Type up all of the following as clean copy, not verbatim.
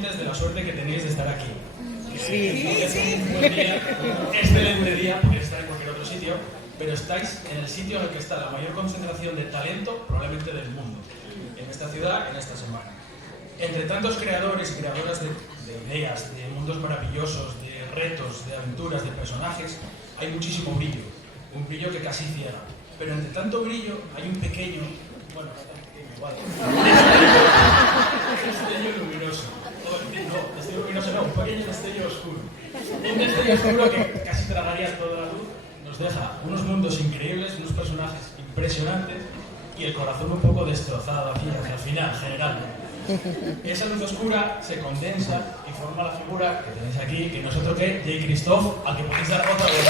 conscientes de la suerte que tenéis de estar aquí. Sí. Es un buen día, un excelente día, podéis estar en cualquier otro sitio, pero estáis en el sitio en el que está la mayor concentración de talento probablemente del mundo, en esta ciudad, en esta semana. Entre tantos creadores y creadoras de ideas, de mundos maravillosos, de retos, de aventuras, de personajes, hay muchísimo brillo, un brillo que casi ciega. Pero entre tanto brillo hay un pequeño, bueno, no tan pequeño, igual, destello luminoso. No, destello luminoso no, un pequeño destello oscuro. Un destello oscuro que casi tragaría toda la luz, nos deja unos mundos increíbles, unos personajes impresionantes y el corazón un poco destrozado aquí hacia el final, general. Esa luz oscura se condensa y forma la figura que tenéis aquí, que no es otro que J. Christoph, al que podéis dar otra vez.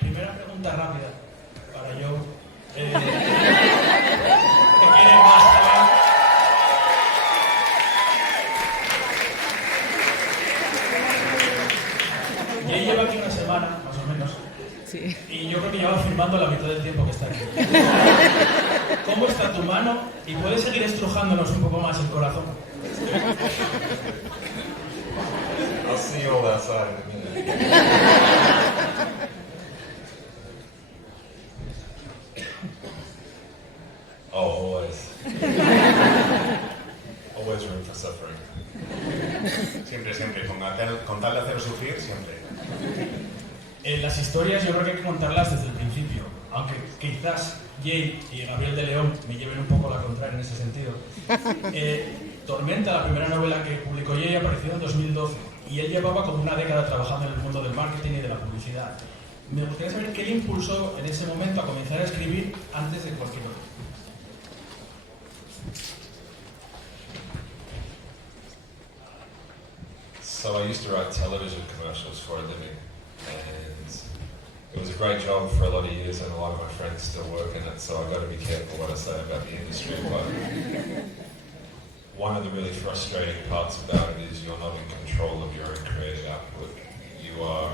Primera pregunta rápida para Joe. ¿Qué quiere más talento? Jay lleva aquí una semana, más o menos, Sí. y yo creo que lleva filmando la mitad del tiempo que está aquí. ¿Cómo está tu mano? ¿Y puedes seguir estrujándonos un poco más el corazón? I'll see you all outside in a minute. Oh, always. Always room for suffering. Siempre, siempre. Con tal de hacer sufrir, siempre. Las historias yo creo que hay que contarlas desde el principio, aunque quizás Jay y Gabriel de León me lleven un poco la contraria en ese sentido. Tormenta, la primera novela que publicó Jay, apareció en 2012 y él llevaba como una década trabajando en el mundo del marketing y de la publicidad. Me gustaría saber qué le impulsó en ese momento a comenzar a escribir antes de cualquier otro. So I used to write television commercials for a living, and it was a great job for a lot of years, and a lot of my friends still work in it, so I've got to be careful what I say about the industry. But one of the really frustrating parts about it is you're not in control of your own creative output. You are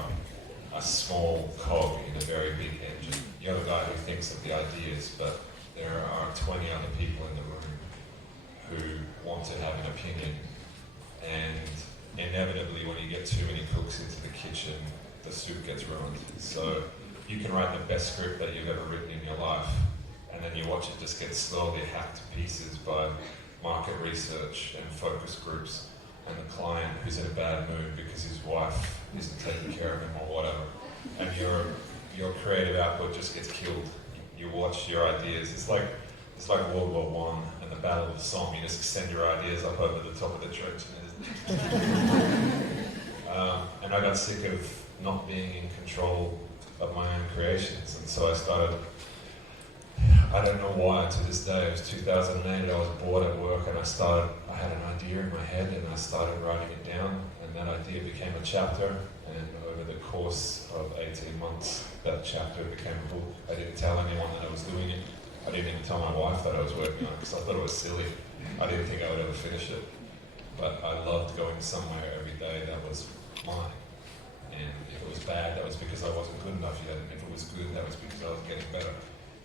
a small cog in a very big engine. You're the guy who thinks of the ideas, but there are 20 other people in the room who want to have an opinion, and inevitably when you get too many cooks into the kitchen, the soup gets ruined. So you can write the best script that you've ever written in your life, and then you watch it just get slowly hacked to pieces by market research and focus groups and the client who's in a bad mood because his wife isn't taking care of him or whatever, and your creative output just gets killed. You watch your ideas, it's like World War I and the Battle of the Somme. You just send your ideas up over the top of the church, and I got sick of not being in control of my own creations, and so I started, I don't know why, to this day, it was 2008, I was bored at work and I had an idea in my head and I started writing it down, and that idea became a chapter, and over the course of 18 months, that chapter became a book. I didn't tell anyone that I was doing it. I didn't even tell my wife that I was working on it because I thought it was silly. I didn't think I would ever finish it. But I loved going somewhere every day that was mine. And if it was bad, that was because I wasn't good enough yet. And if it was good, that was because I was getting better.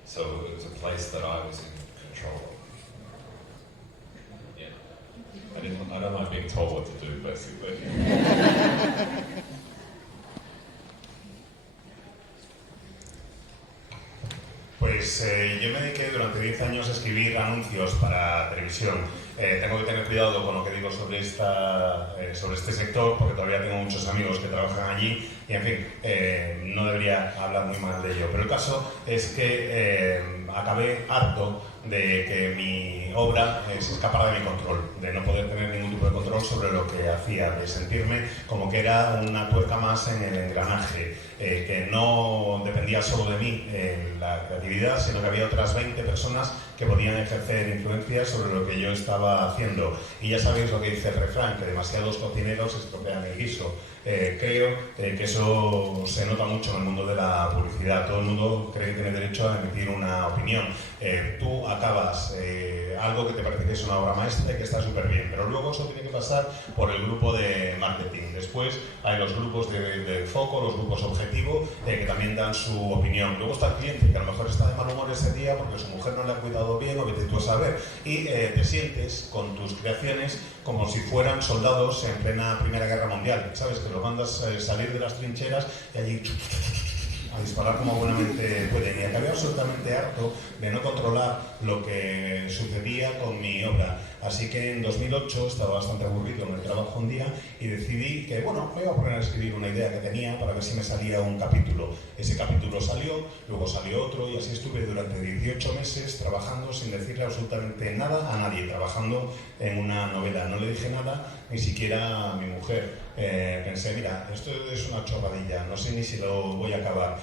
So it was a place that I was in control of. Yeah. I don't like being told what to do, basically. Pues yo me dediqué durante 10 años a escribir anuncios para televisión. Tengo que tener cuidado con lo que digo sobre este sector, porque todavía tengo muchos amigos que trabajan allí y, en fin, no debería hablar muy mal de ello. Pero el caso es que acabé harto de que mi obra se escapara de mi control, de no poder tener ningún tipo de control sobre lo que hacía, de sentirme como que era una tuerca más en el engranaje, que no dependía solo de mí en la creatividad, sino que había otras 20 personas que podían ejercer influencia sobre lo que yo estaba haciendo. Y ya sabéis lo que dice el refrán, que demasiados cocineros estropean el guiso. Creo que eso se nota mucho en el mundo de la publicidad. Todo el mundo cree que tiene derecho a emitir una opinión. Tú acabas algo que te parece que es una obra maestra y que está súper bien, pero luego eso tiene que pasar por el grupo de marketing. Después hay los grupos de foco, los grupos objetivo, que también dan su opinión. Luego está el cliente, que a lo mejor está de mal humor ese día porque su mujer no le ha cuidado bien o vete tú a saber. Y te sientes con tus creaciones como si fueran soldados en plena Primera Guerra Mundial. ¿Sabes? Que los mandas salir de las trincheras y allí a disparar como buenamente pueden. Y acabé absolutamente harto de no controlar lo que sucedía con mi obra. Así que en 2008 estaba bastante aburrido en el trabajo un día y decidí que, bueno, me iba a poner a escribir una idea que tenía para ver si me salía un capítulo. Ese capítulo salió, luego salió otro y así estuve durante 18 meses trabajando sin decirle absolutamente nada a nadie, trabajando en una novela. No le dije nada ni siquiera a mi mujer. Pensé, mira, esto es una chorradilla, no sé ni si lo voy a acabar,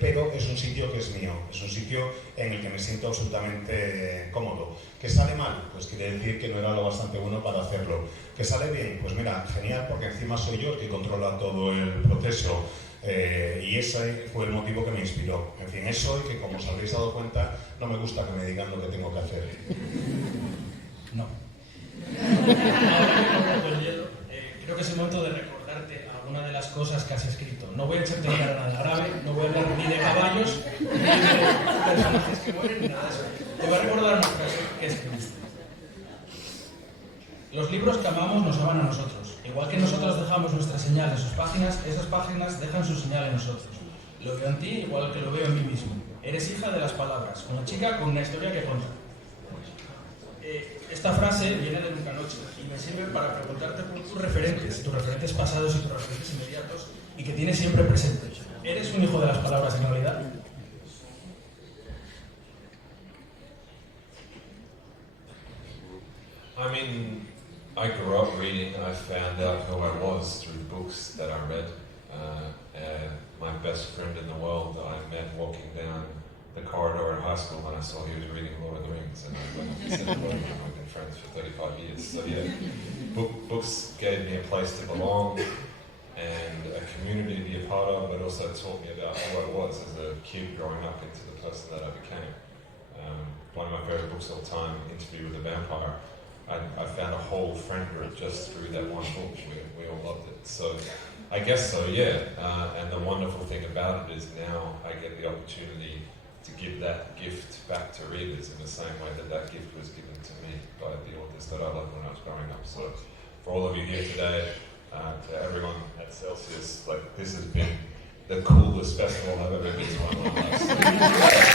pero es un sitio que es mío, es un sitio en el que me siento absolutamente cómodo. ¿Que sale mal? Pues quiere decir que no era lo bastante bueno para hacerlo. ¿Que sale bien? Pues mira, genial, porque encima soy yo el que controla todo el proceso. Y ese fue el motivo que me inspiró. En fin, eso y que, como os habréis dado cuenta, no me gusta que me digan lo que tengo que hacer. No. Creo que es el momento de recordarte alguna de las cosas que has escrito. No voy a echarte en cara nada grave, no voy a hablar ni de caballos, ni de personajes que mueren, ni nada de eso. Te voy a recordar una frase que escribiste. Los libros que amamos nos aman a nosotros. Igual que nosotros dejamos nuestra señal en sus páginas, esas páginas dejan su señal en nosotros. Lo veo en ti igual que lo veo en mí mismo. Eres hija de las palabras, una chica con una historia que contar. Esta frase viene de Nunca Noche y me sirve para preguntarte por tus referentes pasados y tus referentes inmediatos y que tienes siempre presente. ¿Eres un hijo de las palabras en realidad? I mean, I grew up reading. I found out who I was through books that I read. My best friend in the world I met walking down the corridor in high school when I saw he was reading Lord of the Rings, and I went up and said hello, and we've been friends for 35 years. So yeah, books gave me a place to belong and a community to be a part of, but also taught me about who I was as a kid growing up into the person that I became. One of my favorite books of all time, Interview with a Vampire, I found a whole friend group just through that one book. We all loved it. So I guess so, yeah. And the wonderful thing about it is now I get the opportunity to give that gift back to readers in the same way that that gift was given to me by the authors that I loved when I was growing up. So for all of you here today, to everyone at Celsius, like, this has been the coolest festival I've ever been to in my life.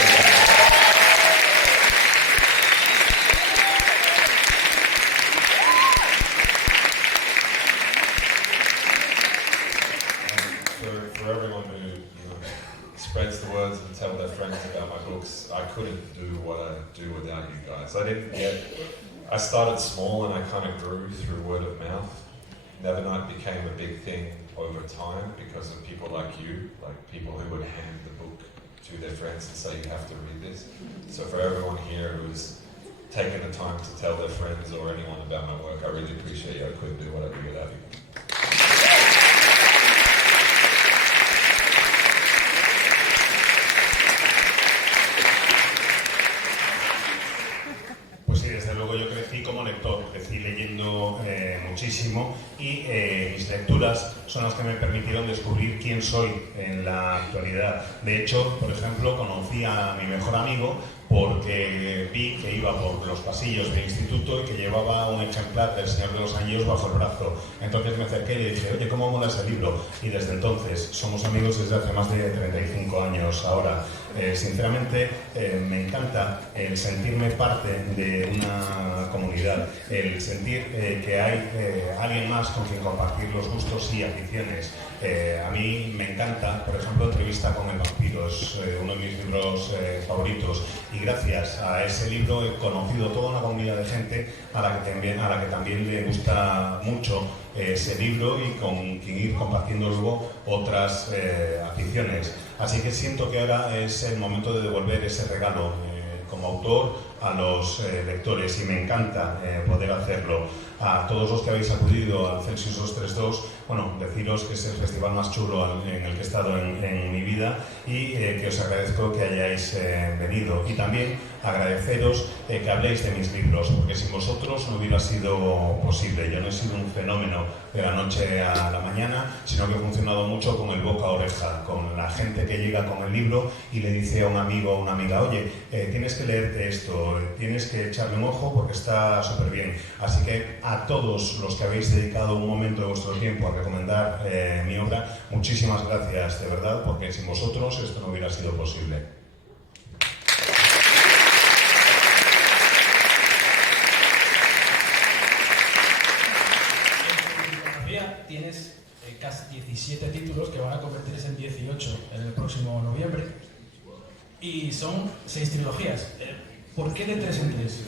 For everyone who spreads the words and tell their friends about my books, I couldn't do what I do without you guys. I started small and I kind of grew through word of mouth. Nevernight became a big thing over time because of people like you, like people who would hand the book to their friends and say, you have to read this. So for everyone here who's taken the time to tell their friends or anyone about my work, I really appreciate you. I couldn't do what I do without you. Crecí leyendo muchísimo y mis lecturas son las que me permitieron descubrir quién soy en la actualidad. De hecho, por ejemplo, conocí a mi mejor amigo porque vi que iba por los pasillos del instituto y que llevaba un ejemplar del Señor de los Anillos bajo el brazo. Entonces me acerqué y le dije, oye, ¿cómo mola ese libro? Y desde entonces somos amigos desde hace más de 35 años ahora. Sinceramente, me encanta el sentirme parte de una comunidad, el sentir que hay alguien más con quien compartir los gustos y aficiones. A mí me encanta, por ejemplo, Entrevista con el vampiro, es uno de mis libros favoritos, y gracias a ese libro he conocido toda una comunidad de gente a la que también le gusta mucho ese libro y con quien ir compartiendo luego otras aficiones. Así que siento que ahora es el momento de devolver ese regalo como autor a los lectores y me encanta poder hacerlo. A todos los que habéis acudido al Celsius 232, bueno, deciros que es el festival más chulo en el que he estado en mi vida y que os agradezco que hayáis venido. Y también agradeceros que habléis de mis libros, porque sin vosotros no hubiera sido posible. Yo no he sido un fenómeno de la noche a la mañana, sino que he funcionado mucho con el boca a oreja, con la gente que llega con el libro y le dice a un amigo o una amiga, oye, tienes que leerte esto, tienes que echarle un ojo porque está súper bien. Así que a todos los que habéis dedicado un momento de vuestro tiempo a recomendar mi obra, muchísimas gracias, de verdad, porque sin vosotros esto no hubiera sido posible. Tienes casi 17 títulos que van a convertirse en 18 en el próximo noviembre y son 6 trilogías. ¿Por qué de 3 en 3?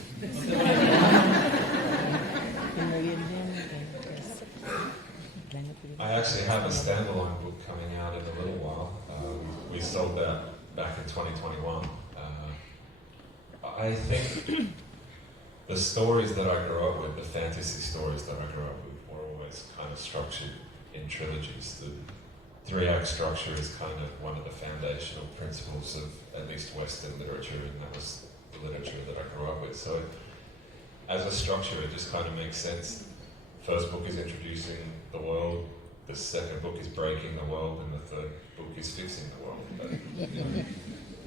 I actually have a standalone book coming out in a little while. We sold that back in 2021. I think the stories that I grew up with, the fantasy stories that I grew up with, were always kind of structured in trilogies. The 3-act structure is kind of one of the foundational principles of at least Western literature, and that was the literature that I grew up with. So as a structure, it just kind of makes sense. First book is introducing the world, the second book is breaking the world, and the third book is fixing the world. But,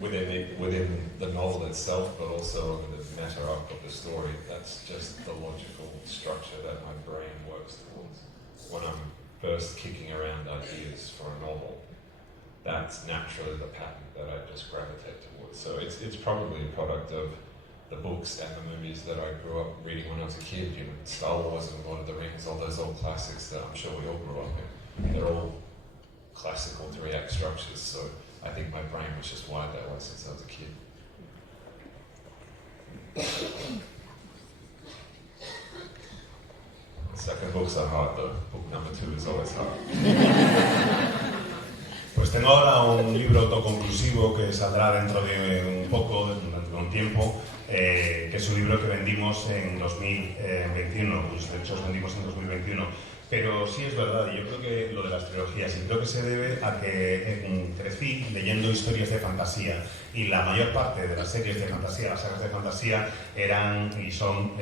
within the novel itself, but also in the matter arc of the story, that's just the logical structure that my brain works towards. When I'm first kicking around ideas for a novel, that's naturally the pattern that I just gravitate towards. So it's probably a product of the books and the movies that I grew up reading when I was a kid, you know, Star Wars and Lord of the Rings, all those old classics that I'm sure we all grew up in. They're all classical 3-act structures, so I think my brain was just wired that way since I was a kid. The second books are hard though. Book number 2 is always hard. Pues tengo ahora un libro autoconclusivo que saldrá dentro de un poco, dentro de un tiempo, que es un libro que vendimos en 2021, pues de hecho os vendimos en 2021. Pero sí es verdad, y yo creo que lo de las trilogías, y creo que se debe a que crecí leyendo historias de fantasía, y la mayor parte de las series de fantasía, las sagas de fantasía, eran y son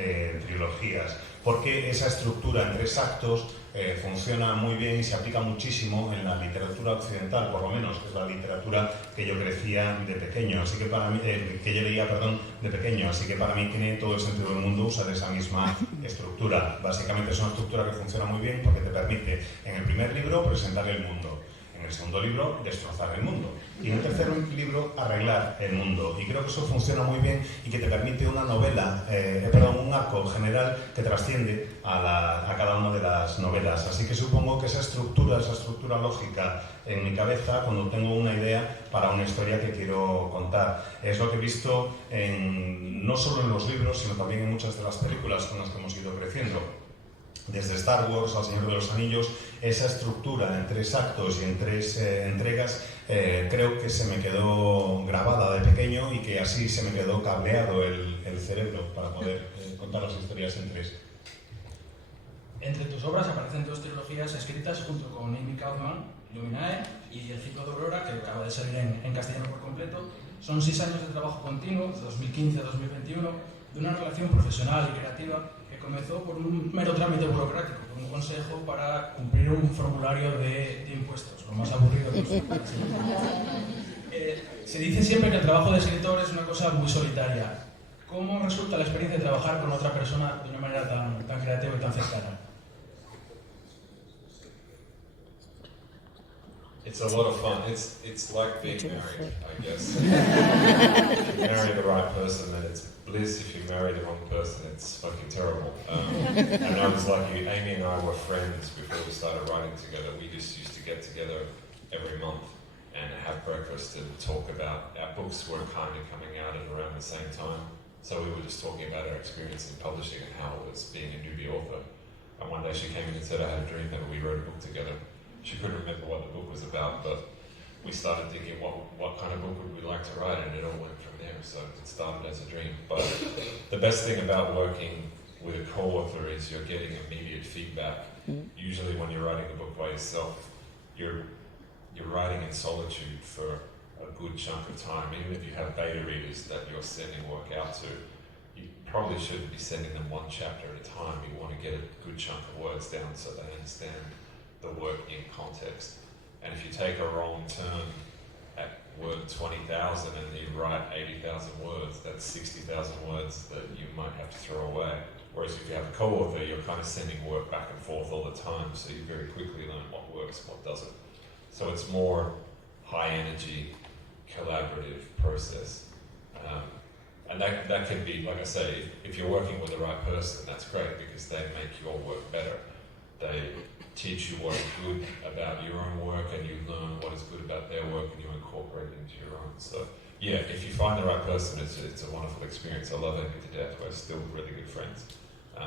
trilogías, porque esa estructura en 3 actos funciona muy bien y se aplica muchísimo en la literatura occidental, por lo menos, que es la literatura que yo crecía de pequeño, así que para mí, que yo leía, de pequeño, así que para mí tiene todo el sentido del mundo usar esa misma estructura. Básicamente es una estructura que funciona muy bien porque te permite en el primer libro presentar el mundo, en el segundo libro destrozar el mundo y en el tercer libro arreglar el mundo, y creo que eso funciona muy bien y que te permite una novela, un arco general que trasciende a cada una de las novelas. Así que supongo que esa estructura lógica en mi cabeza cuando tengo una idea para una historia que quiero contar. Es lo que he visto no solo en los libros, sino también en muchas de las películas con las que hemos ido creciendo. Desde Star Wars al Señor de los Anillos, esa estructura en 3 actos y en 3 entregas creo que se me quedó grabada de pequeño y que así se me quedó cableado el cerebro para poder contar las historias en 3. Entre tus obras aparecen 2 trilogías escritas junto con Amy Kaufman, Illuminae y El ciclo de Aurora, que acaba de salir en castellano por completo. Son 6 años de trabajo continuo, de 2015 a 2021, de una relación profesional y creativa que comenzó por un mero trámite burocrático, por un consejo para cumplir un formulario de impuestos, lo más aburrido que se dice siempre que el trabajo de escritor es una cosa muy solitaria. ¿Cómo resulta la experiencia de trabajar con otra persona de una manera tan creativa y tan cercana? It's a lot of fun. It's like being married, I guess. If you marry the right person, then it's bliss. If you marry the wrong person, it's fucking terrible. And I was lucky. Amy and I were friends before we started writing together. We just used to get together every month and have breakfast and talk about our books were kind of coming out at around the same time. So we were just talking about our experience in publishing and how it was being a newbie author. And one day she came in and said, I had a dream that we wrote a book together. She couldn't remember what the book was about, but we started thinking, what kind of book would we like to write, and it all went from there. So it started as a dream. But the best thing about working with a co-author is you're getting immediate feedback. Usually when you're writing a book by yourself, you're writing in solitude for a good chunk of time. Even if you have beta readers that you're sending work out to, you probably shouldn't be sending them one chapter at a time. You want to get a good chunk of words down so they understand the work in context. And if you take a wrong turn at word 20,000 and you write 80,000 words, that's 60,000 words that you might have to throw away. Whereas if you have a co-author, you're kind of sending work back and forth all the time, so you very quickly learn what works and what doesn't. So it's more high energy, collaborative process. And that can be, like I say, if you're working with the right person, that's great because they make your work better. They teach you what is good about your own work, and you learn what is good about their work, and you incorporate it into your own. So yeah, if you find the right person, it's a wonderful experience. I love Amy to death. We're still really good friends.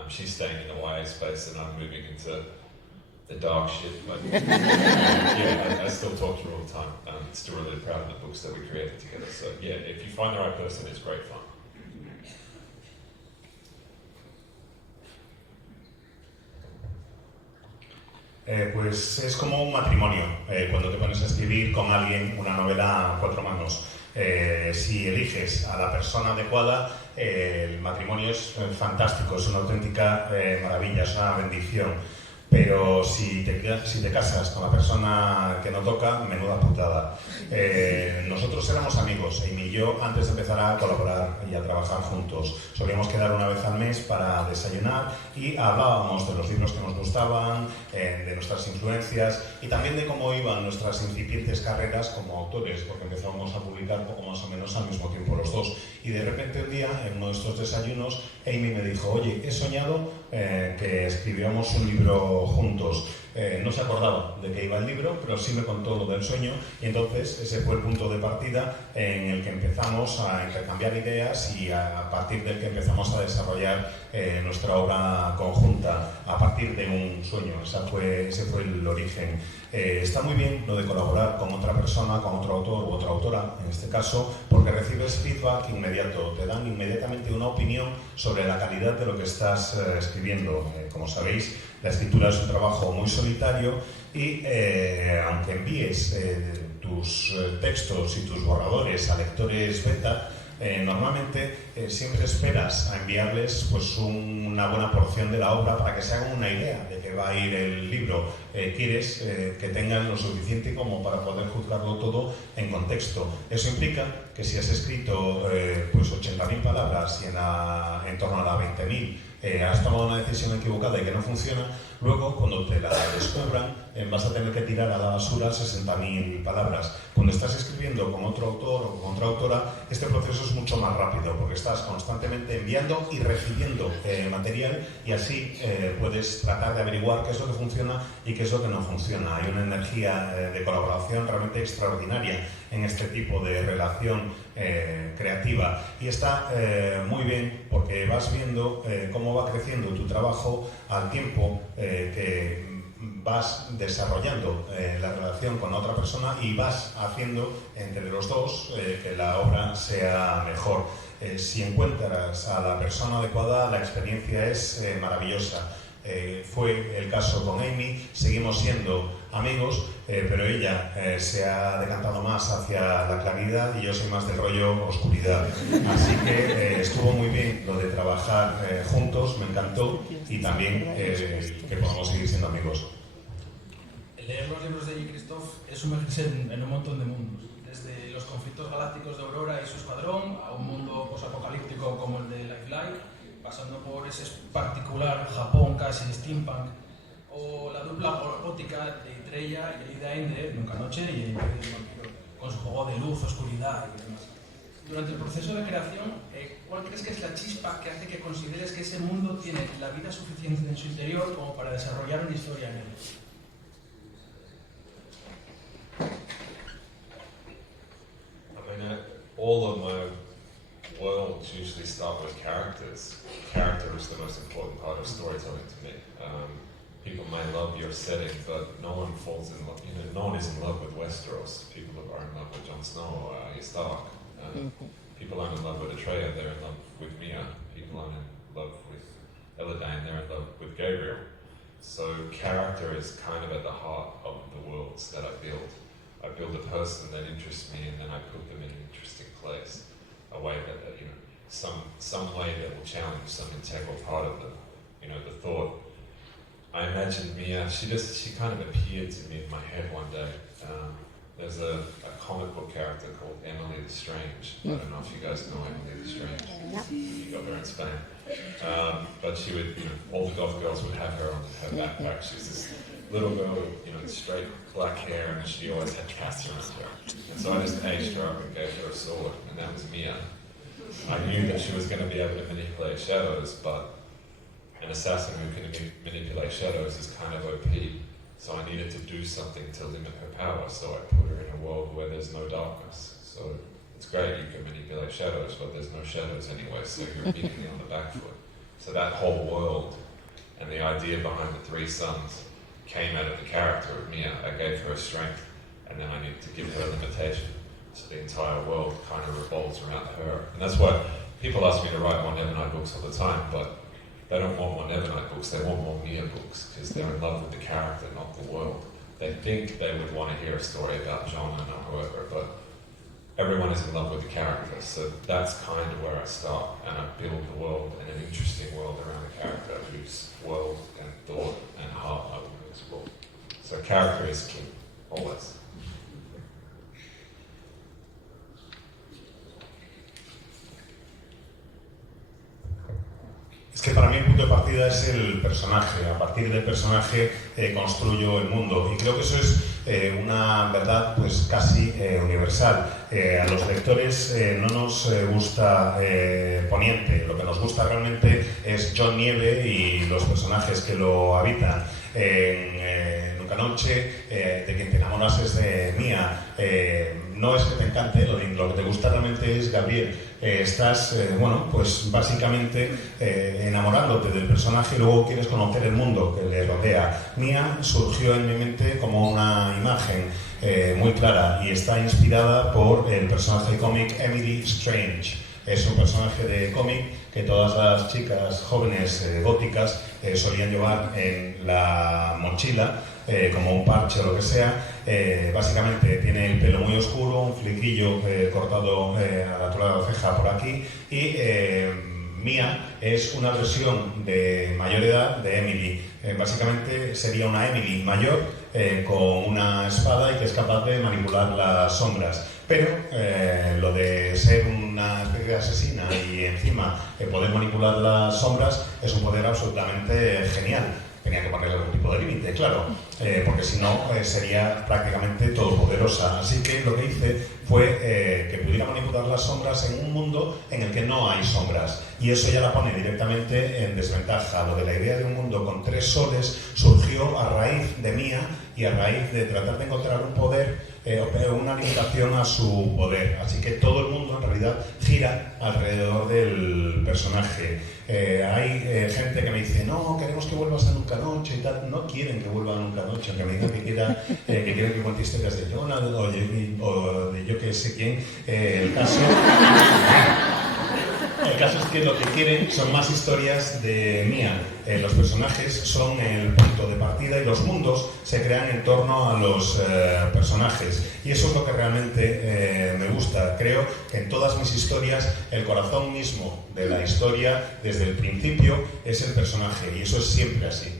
She's staying in the YA space, and I'm moving into the dark shit. But yeah, I still talk to her all the time. Still really proud of the books that we created together. So yeah, if you find the right person, it's great fun. Pues es como un matrimonio, cuando te pones a escribir con alguien una novela a cuatro manos. Si eliges a la persona adecuada, el matrimonio es fantástico, es una auténtica maravilla, es una bendición. Pero si te casas con la persona que no toca, menuda putada. Nosotros éramos amigos, Amy y yo, antes de empezar a colaborar y a trabajar juntos. Solíamos quedar una vez al mes para desayunar y hablábamos de los libros que nos gustaban, de nuestras influencias y también de cómo iban nuestras incipientes carreras como autores, porque empezábamos a publicar poco más o menos al mismo tiempo los dos. Y de repente un día, en uno de estos desayunos, Amy me dijo: oye, he soñado que escribíamos un libro juntos. No se acordaba de qué iba el libro, pero sí me contó lo del sueño, y entonces ese fue el punto de partida en el que empezamos a intercambiar ideas y a partir del que empezamos a desarrollar nuestra obra conjunta a partir de un sueño. Ese fue el origen. Está muy bien lo de colaborar con otra persona, con otro autor u otra autora, en este caso, porque recibes feedback inmediato, te dan inmediatamente una opinión sobre la calidad de lo que estás escribiendo. Como sabéis, la escritura es un trabajo muy solitario y aunque envíes tus textos y tus borradores a lectores beta, normalmente siempre esperas a enviarles pues una buena porción de la obra para que se hagan una idea de qué va a ir el libro. Quieres que tengan lo suficiente como para poder juzgarlo todo en contexto. Eso implica que si has escrito pues 80.000 palabras y en torno a las 20.000 has tomado una decisión equivocada y que no funciona, luego cuando te la descubran vas a tener que tirar a la basura 60.000 palabras. Cuando estás escribiendo con otro autor o con otra autora, este proceso es mucho más rápido porque estás constantemente enviando y recibiendo material, y así puedes tratar de averiguar qué es lo que funciona y qué es lo que no funciona. Hay una energía de colaboración realmente extraordinaria en este tipo de relación creativa, y está muy bien porque vas viendo cómo va creciendo tu trabajo al tiempo que vas desarrollando la relación con otra persona y vas haciendo entre los dos que la obra sea mejor. Si encuentras a la persona adecuada, la experiencia es maravillosa. Fue el caso con Amy, seguimos siendo amigos, pero ella se ha decantado más hacia la claridad y yo soy más del rollo oscuridad. Así que estuvo muy bien lo de trabajar juntos, me encantó, y también que podamos seguir siendo amigos. Leer los libros de J. Christoph es sumergirse en un montón de mundos, desde los conflictos galácticos de Aurora y su escuadrón a un mundo posapocalíptico como el de Lifelike, pasando por ese particular Japón casi steampunk, o la dupla gótica de Estrella y Elida Ende, Nunca Noche y el vampiro, con su juego de luz, oscuridad y demás. Durante el proceso de creación, ¿cuál crees que es la chispa que hace que consideres que ese mundo tiene la vida suficiente en su interior como para desarrollar una historia en él? All of my worlds usually start with characters. Character is the most important part of storytelling to me. People may love your setting, but no one falls in love. No one is in love with Westeros. People Jon Snow or Arya Stark. People aren't in love with Atreya, they're in love with Mia. People aren't in love with Elladan, they're in love with Gabriel. So character is kind of at the heart of the worlds that I build. I build a person that interests me, and then I put them in an interesting place, a way that you know, some way that will challenge some integral part of them. You know, the thought. I imagined Mia. She kind of appeared to me in my head one day. There's a comic book character called Emily the Strange. I don't know if you guys know Emily the Strange. You got her in Spain. But she would, you know, all the goth girls would have her on her backpack. She was this little girl with, you know, straight black hair, and she always had cats around her. And so I just aged her up and gave her a sword, and that was Mia. I knew that she was going to be able to manipulate shadows, but an assassin who can manipulate shadows is kind of OP. So I needed to do something to limit her power, so I put her in a world where there's no darkness. So it's great, you can manipulate shadows, but there's no shadows anyway, so you're immediately on the back foot. So that whole world and the idea behind the three sons came out of the character of Mia. I gave her a strength, and then I needed to give her a limitation. So the entire world kind of revolves around her. And that's why people ask me to write more Nevernight books all the time, but they don't want more Nevernight books, they want more Mia books, because they're in love with the character, not the world. They think they would want to hear a story about Jon or whoever, but everyone is in love with the character, so that's kind of where I start, and I build the world and an interesting world around the character whose world and thought and heart I want to explore. So character is key, always. Es que para mí el punto de partida es el personaje. A partir del personaje construyo el mundo, y creo que eso es una verdad pues casi universal. A los lectores no nos gusta Poniente, lo que nos gusta realmente es Jon Nieve y los personajes que lo habitan. Nunca Noche, de quien te enamoras es de Mia. No es que te encante, lo que te gusta realmente es Gabriel. Estás, bueno, pues básicamente enamorándote del personaje y luego quieres conocer el mundo que le rodea. Mia surgió en mi mente como una imagen muy clara y está inspirada por el personaje de cómic Emily Strange. Es un personaje de cómic que todas las chicas jóvenes góticas solían llevar en la mochila, como un parche o lo que sea. Básicamente tiene el pelo muy oscuro, un flequillo cortado a la altura de la ceja por aquí, y Mia es una versión de mayor edad de Emily. Básicamente sería una Emily mayor con una espada y que es capaz de manipular las sombras. Pero lo de ser una especie de asesina y encima poder manipular las sombras es un poder absolutamente genial. Tenía que ponerle algún tipo de límite, claro, porque si no sería prácticamente todopoderosa. Así que lo que hice fue que pudiera manipular las sombras en un mundo en el que no hay sombras. Y eso ya la pone directamente en desventaja. Lo de la idea de un mundo con 3 soles surgió a raíz de Mia y a raíz de tratar de encontrar un poder, una limitación a su poder. Así que todo el mundo en realidad gira alrededor del personaje. Hay gente que me dice, no, queremos que vuelvas a Nunca Noche y tal. No quieren que vuelva a Nunca Noche, aunque me digan que quieren que cuente historias de Jonah o de yo que sé quién. El caso es que lo que quieren son más historias de Mia. Los personajes son el punto de partida y los mundos se crean en torno a los personajes. Y eso es lo que realmente me gusta. Creo que en todas mis historias el corazón mismo de la historia, desde el principio, es el personaje. Y eso es siempre así.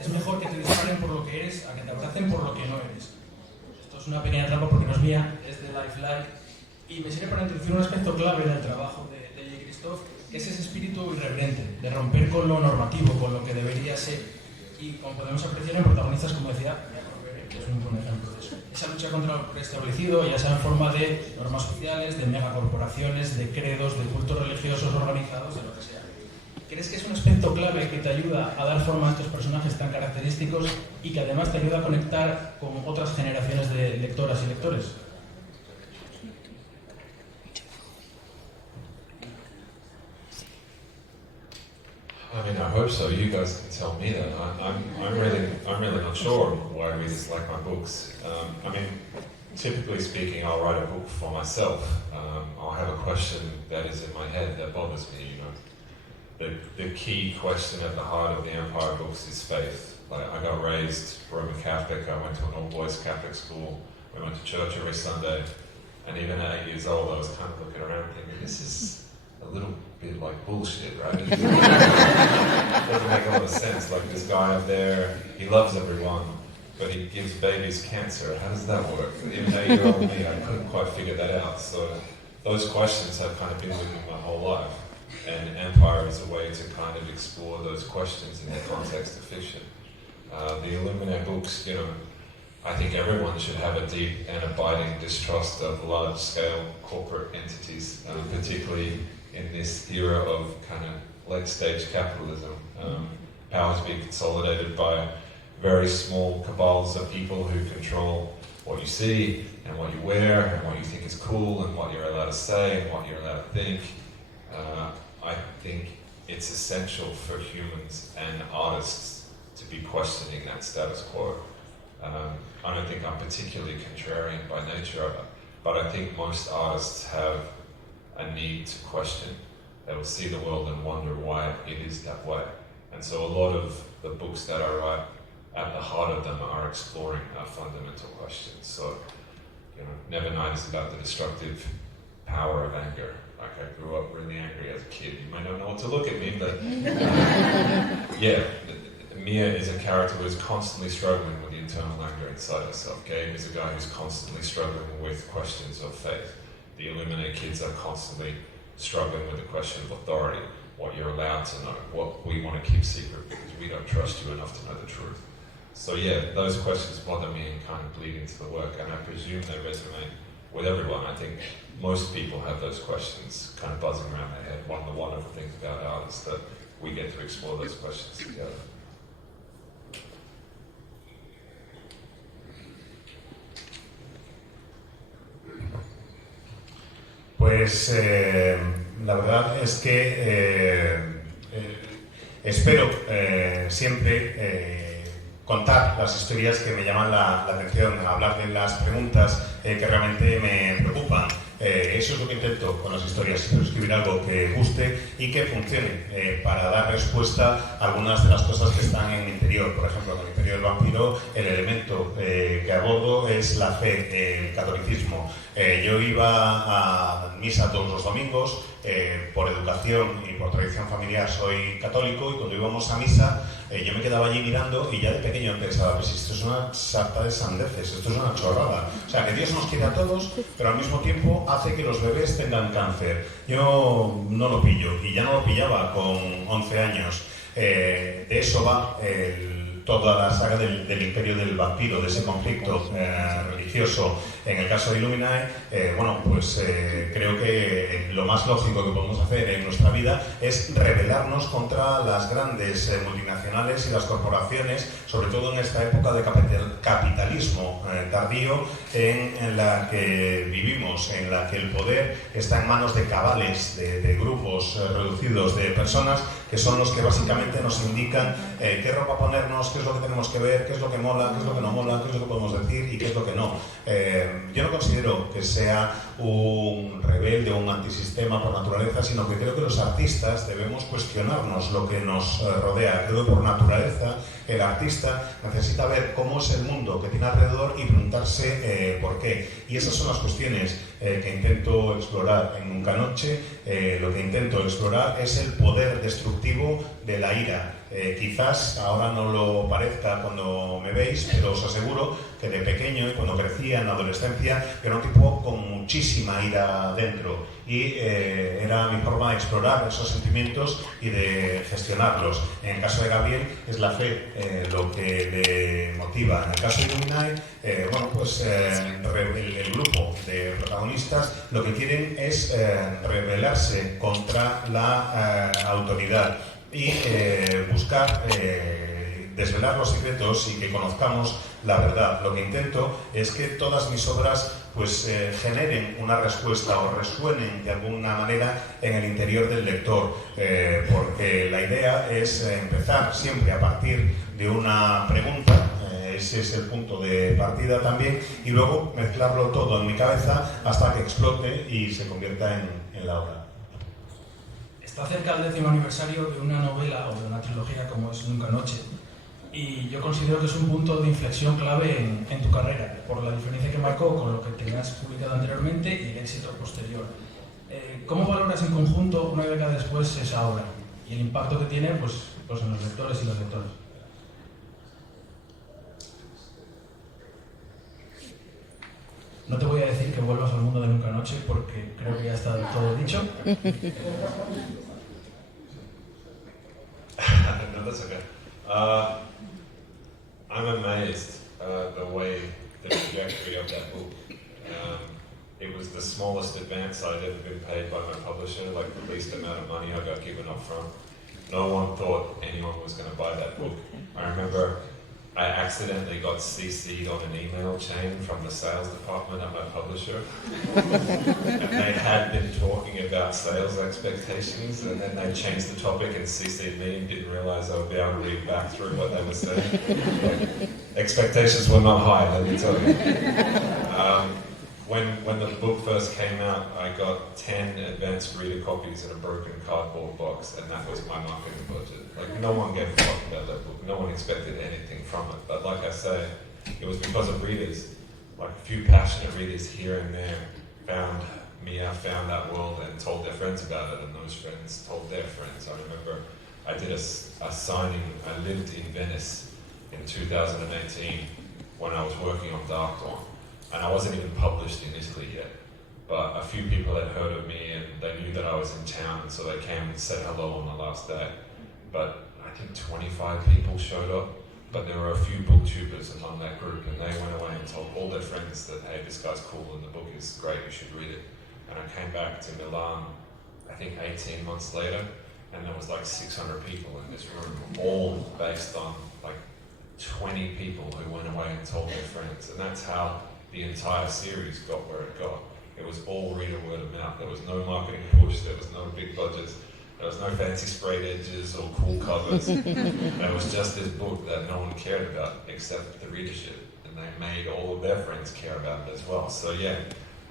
Es mejor que te disparen por lo que eres a que te abracen por lo que no eres. Esto es una pequeña trampa porque no es mía, es de Lifeline, y me sirve para introducir un aspecto clave del trabajo de J. Christoph, que es ese espíritu irreverente, de romper con lo normativo, con lo que debería ser. Y como podemos apreciar en protagonistas, como decía, que es un buen ejemplo de eso. Esa lucha contra lo preestablecido, ya sea en forma de normas sociales, de megacorporaciones, de credos, de cultos religiosos organizados, de lo que sea. ¿Crees que es un aspecto clave que te ayuda a dar forma a estos personajes tan característicos y que además te ayuda a conectar con otras generaciones de lectoras y lectores? hope so. You guys can tell me that. I'm really not sure why readers like my books. I mean, typically speaking, I'll write a book for myself. I'll have a question that is in my head that bothers me. You know, the key question at the heart of the Empire books is faith. Like, I got raised Roman Catholic. I went to an all-boys Catholic school. We went to church every Sunday. And even at 8 years old, I was kind of looking around thinking, this is a little bit like bullshit, right? It doesn't make a lot of sense. Like, this guy up there, he loves everyone, but he gives babies cancer. How does that work? Even 8-year-old me, I couldn't quite figure that out. So those questions have kind of been with me my whole life. And Empire is a way to kind of explore those questions in the context of fiction. The Illuminae books, you know, I think everyone should have a deep and abiding distrust of large-scale corporate entities, particularly in this era of kind of late-stage capitalism. Power is being consolidated by very small cabals of people who control what you see and what you wear and what you think is cool and what you're allowed to say and what you're allowed to think. I think it's essential for humans and artists to be questioning that status quo. I don't think I'm particularly contrarian by nature, but I think most artists have a need to question. They will see the world and wonder why it is that way. And so a lot of the books that I write, at the heart of them, are exploring fundamental questions. So, you know, Nevernight is about the destructive power of anger. Like, I grew up really angry as a kid. You might not know what to look at me, but yeah. Mia is a character who is constantly struggling with the internal anger inside herself. Gabe is a guy who's constantly struggling with questions of faith. The Illuminae kids are constantly struggling with the question of authority, what you're allowed to know, what we want to keep secret because we don't trust you enough to know the truth. So yeah, those questions bother me and kind of bleed into the work, and I presume they resonate with everyone. I think most people have those questions kind of buzzing around their head. One of the wonderful things about art is that we get to explore those questions together. Pues la verdad es que espero siempre contar las historias que me llaman la atención, hablar de las preguntas que realmente me preocupan. Eso es lo que intento con las historias, escribir algo que guste y que funcione para dar respuesta a algunas de las cosas que están en mi interior. Por ejemplo, en el interior del vampiro, el elemento que abordo es la fe, el catolicismo. Yo iba a misa todos los domingos, por educación y por tradición familiar soy católico, y cuando íbamos a misa yo me quedaba allí mirando y ya de pequeño pensaba, pues esto es una sarta de sandeces, esto es una chorrada. O sea, que Dios nos quiere a todos, pero al mismo tiempo hace que los bebés tengan cáncer. Yo no lo pillo, y ya no lo pillaba con 11 años. De eso va toda la saga del imperio del vampiro, de ese conflicto religioso. En el caso de Illuminae, creo que lo más lógico que podemos hacer en nuestra vida es rebelarnos contra las grandes multinacionales y las corporaciones, sobre todo en esta época de capitalismo tardío en la que vivimos, en la que el poder está en manos de cabales, de grupos reducidos de personas que son los que básicamente nos indican qué ropa ponernos, qué es lo que tenemos que ver, qué es lo que mola, qué es lo que no mola, qué es lo que podemos decir y qué es lo que no. Yo no considero que sea un rebelde o un antisistema por naturaleza, sino que creo que los artistas debemos cuestionarnos lo que nos rodea. Creo que por naturaleza el artista necesita ver cómo es el mundo que tiene alrededor y preguntarse por qué. Y esas son las cuestiones que intento explorar en Nunca Noche. Lo que intento explorar es el poder destructivo de la ira. Quizás ahora no lo parezca cuando me veis, pero os aseguro que de pequeño y cuando crecía en la adolescencia era un tipo con muchísima ira dentro, y era mi forma de explorar esos sentimientos y de gestionarlos. En el caso de Gabriel es la fe lo que le motiva. En el caso de Illuminae, el grupo de protagonistas lo que quieren es rebelarse contra la autoridad y buscar desvelar los secretos y que conozcamos la verdad. Lo que intento es que todas mis obras pues generen una respuesta o resuenen de alguna manera en el interior del lector, porque la idea es empezar siempre a partir de una pregunta, ese es el punto de partida también, y luego mezclarlo todo en mi cabeza hasta que explote y se convierta en la obra. Está cerca el 10º aniversario de una novela o de una trilogía como es Nunca Noche, y yo considero que es un punto de inflexión clave en tu carrera, por la diferencia que marcó con lo que tenías publicado anteriormente y el éxito posterior. ¿Cómo valoras en conjunto, una década después, esa obra y el impacto que tiene pues en los lectores y los lectores? No te voy a decir que vuelvas al mundo de Nunca Noche porque creo que ya está todo dicho. No, that's okay. I'm amazed the way, the trajectory of that book. It was the smallest advance I'd ever been paid by my publisher, like the least amount of money I got given up front. No one thought anyone was going to buy that book. I remember I accidentally got CC'd on an email chain from the sales department at my publisher. And they had been talking about sales expectations, and then they changed the topic and CC'd me and didn't realize I would be able to read back through what they were saying. Expectations were not high, let me tell you. When the book first came out, I got 10 advanced reader copies in a broken cardboard box, and that was my marketing budget. Like, no one gave a fuck about that book. No one expected anything from it. But like I say, it was because of readers. Like, a few passionate readers here and there found Mia, found that world, and told their friends about it, and those friends told their friends. I remember I did a signing. I lived in Venice in 2018 when I was working on Dark Dawn. And I wasn't even published in Italy yet, but a few people had heard of me and they knew that I was in town, and so they came and said hello on the last day. But I think 25 people showed up, but there were a few booktubers among that group, and they went away and told all their friends that, hey, this guy's cool and the book is great, you should read it. And I came back to Milan, I think 18 months later, and there was like 600 people in this room, all based on like 20 people who went away and told their friends. And that's how the entire series got where it got. It was all reader word of mouth. There was no marketing push, there was no big budgets, there was no fancy sprayed edges or cool covers. It was just this book that no one cared about except the readership, and they made all of their friends care about it as well. So yeah,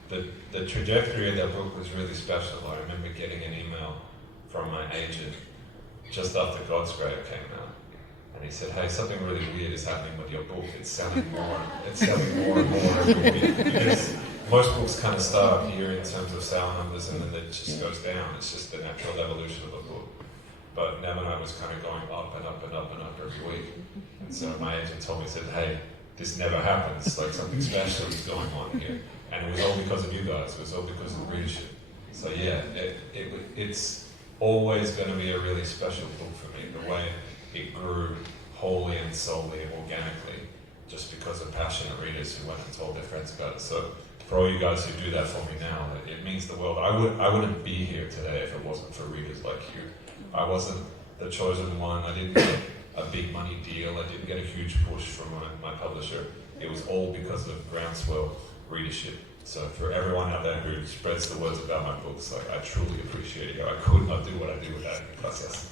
the trajectory of that book was really special. I remember getting an email from my agent just after God's Grave came out. And he said, hey, something really weird is happening with your book. It's selling more and more every week. Because most books kind of start up here in terms of sale numbers and then it just goes down. It's just the natural evolution of a book. But Nemanite was kind of going up and up and up and up every week. And so my agent told me, said, hey, this never happens. Like something special is going on here. And it was all because of you guys. It was all because of the readership. So yeah, it's always going to be a really special book for me. The way it grew wholly and solely and organically just because of passionate readers who went and told their friends about it. So for all you guys who do that for me now, it means the world. I wouldn't be here today if it wasn't for readers like you. I wasn't the chosen one. I didn't get a big money deal. I didn't get a huge push from my publisher. It was all because of groundswell readership. So for everyone out there who spreads the words about my books, I truly appreciate you. I could not do what I do without you. Gracias.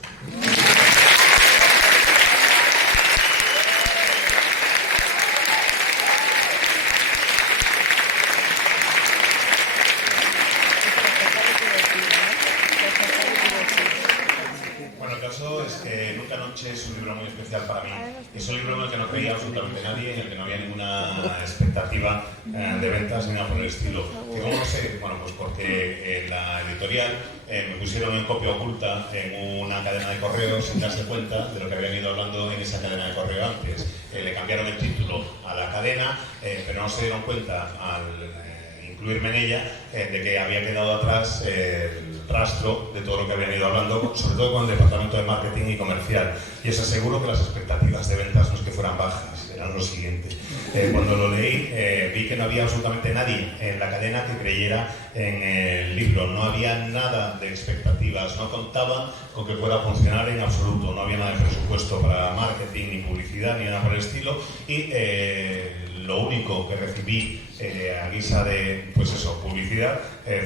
Nunca Noche es un libro muy especial para mí. Es un libro en el que no creía absolutamente nadie, en el que no había ninguna expectativa de ventas ni nada por el estilo. ¿Y cómo lo sé? Bueno, pues porque en la editorial me pusieron en copia oculta en una cadena de correos sin darse cuenta de lo que habían ido hablando en esa cadena de correo antes. Le cambiaron el título a la cadena, pero no se dieron cuenta al incluirme en ella de que había quedado atrás el rastro de todo lo que habían ido hablando, sobre todo con el departamento de marketing y comercial. Y os aseguro que las expectativas de ventas no es que fueran bajas, eran lo siguiente. Cuando lo leí, vi que no había absolutamente nadie en la cadena que creyera en el libro. No había nada de expectativas, no contaban con que pueda funcionar en absoluto. No había nada de presupuesto para marketing, ni publicidad, ni nada por el estilo. Y lo único que recibí a guisa de, pues eso, publicidad,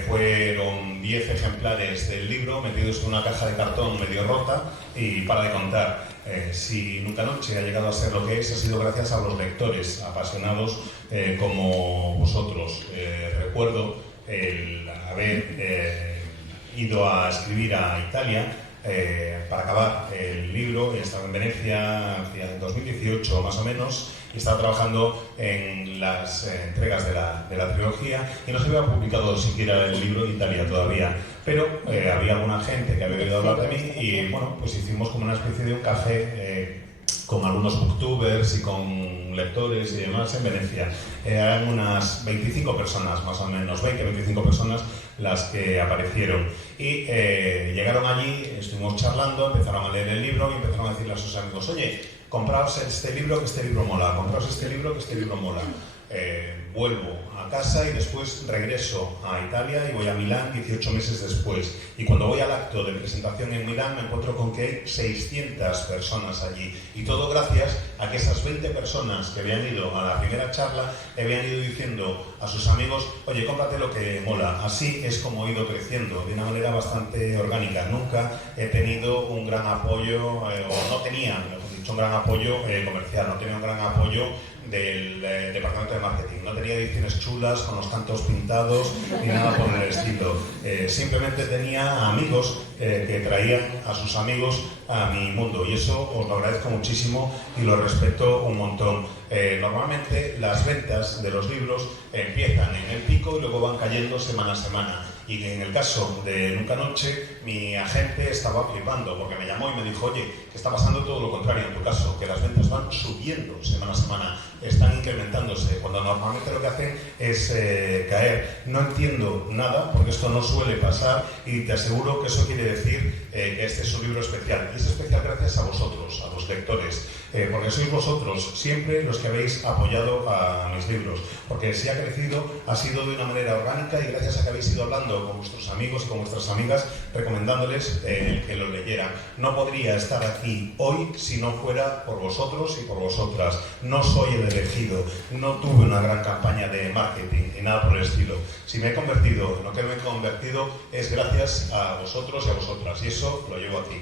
fueron 10 ejemplares del libro metidos en una caja de cartón medio rota y para de contar. Si Nunca Noche ha llegado a ser lo que es, ha sido gracias a los lectores apasionados como vosotros. Recuerdo el haber ido a escribir a Italia para acabar el libro. Estaba en Venecia en 2018 más o menos y estaba trabajando en las entregas de la trilogía y no se había publicado siquiera el libro en Italia todavía, pero había alguna gente que había oído hablar de mí y bueno, pues hicimos como una especie de un café con algunos booktubers y con lectores y demás en Venecia. Eran unas 25 personas más o menos, 20-25 personas las que aparecieron y llegaron allí, estuvimos charlando, empezaron a leer el libro y empezaron a decirle a sus amigos: oye, compraos este libro, que este libro mola, compraos este libro, que este libro mola. Vuelvo a casa y después regreso a Italia y voy a Milán 18 meses después. Y cuando voy al acto de presentación en Milán me encuentro con que hay 600 personas allí. Y todo gracias a que esas 20 personas que habían ido a la primera charla le habían ido diciendo a sus amigos: oye, cómprate lo que mola. Así es como he ido creciendo, de una manera bastante orgánica. Nunca he tenido un gran apoyo, o no tenía, mejor dicho, un gran apoyo comercial, no tenía un gran apoyo del departamento de marketing. No tenía ediciones chulas con los cantos pintados ni nada por el estilo. Simplemente tenía amigos que traían a sus amigos a mi mundo y eso os lo agradezco muchísimo y lo respeto un montón. Normalmente las ventas de los libros empiezan en el pico y luego van cayendo semana a semana. Y en el caso de Nunca Noche, mi agente estaba flipando porque me llamó y me dijo: oye, que está pasando todo lo contrario en tu caso, que las ventas van subiendo semana a semana, están incrementándose, cuando normalmente lo que hacen es caer. No entiendo nada, porque esto no suele pasar y te aseguro que eso quiere decir que este es un libro especial. Y es especial gracias a vosotros, a los lectores, porque sois vosotros siempre los que habéis apoyado a mis libros, porque si ha crecido ha sido de una manera orgánica y gracias a que habéis ido hablando con vuestros amigos y con vuestras amigas, recomendándoles que lo leyeran. No podría estar aquí hoy si no fuera por vosotros y por vosotras. No soy el elegido, no tuve una gran campaña de marketing ni nada por el estilo. Si me he convertido en lo que me he convertido es gracias a vosotros y a vosotras, y eso lo llevo aquí.